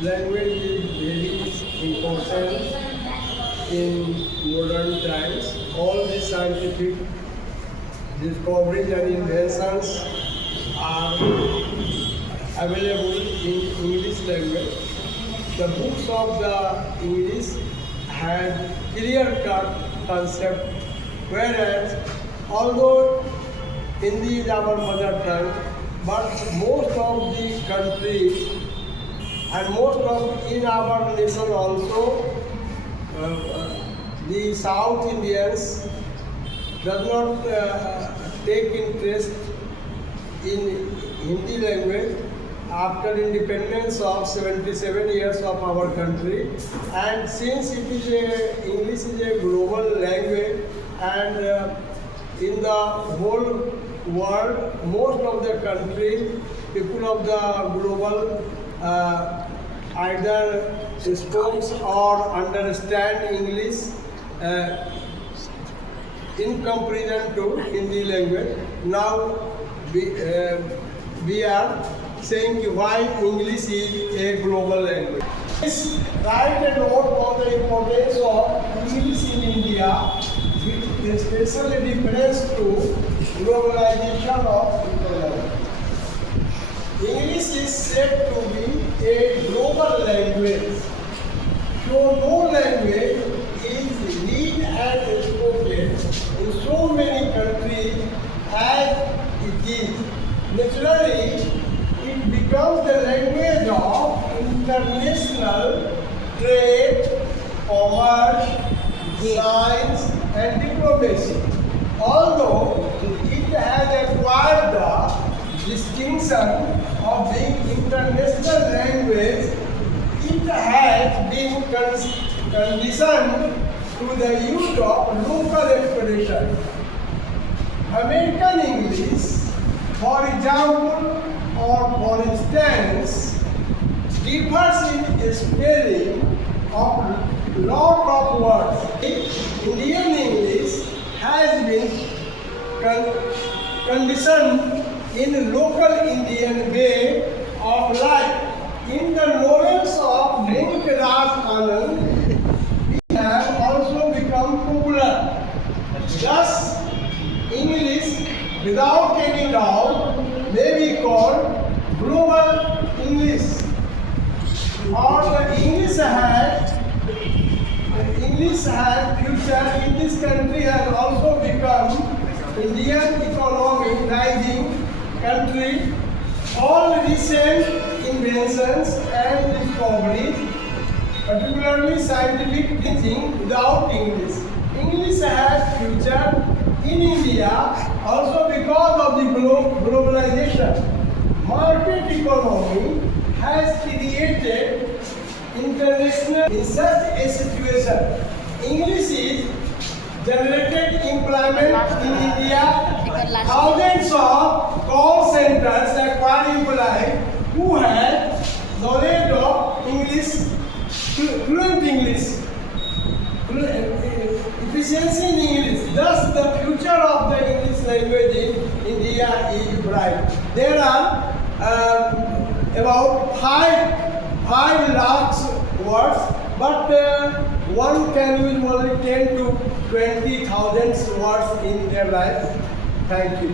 Language is very important in modern times. All the scientific discoveries and inventions are available in English language. The books of the English had clear-cut concept, whereas although Hindi is our mother tongue, but most of the countries and most of in our nation also, the South Indians does not take interest in Hindi language after independence of 77 years of our country, and since English is a global language, and in the whole world, most of the countries, people of the global either speaks or understand English in comparison to Hindi language. Now we are saying why English is a global language. Please write a note on the importance of English in India, with special reference to globalization of economy. English is said to be a global language. So no language is read and spoken in so many countries as it is. Naturally, it becomes the language of international trade, commerce, science, and diplomacy. Although it has acquired the distinction of being international language, it has been conditioned to the use of local expression. American English, for example, or for instance, differs in spelling of lot of words. Indian English has been conditioned in local Indian way of life. In the novels of Venkatraj Anand, we have also become popular. Thus, English, without any doubt, may be called global English. Or the English has future in this country has also become Indian economy rising country. All recent inventions and discoveries, particularly scientific thinking without English. English has future in India also because of the globalization. Market economy has created international. In such a situation, English is generated employment in India. Thousands of call centers acquire employees who have knowledge of English, fluent English, efficiency in English. Thus, the future of the English language in India is bright. There are about 5 lakhs words, but one can use only 10 to 20,000 words in their life. Thank you.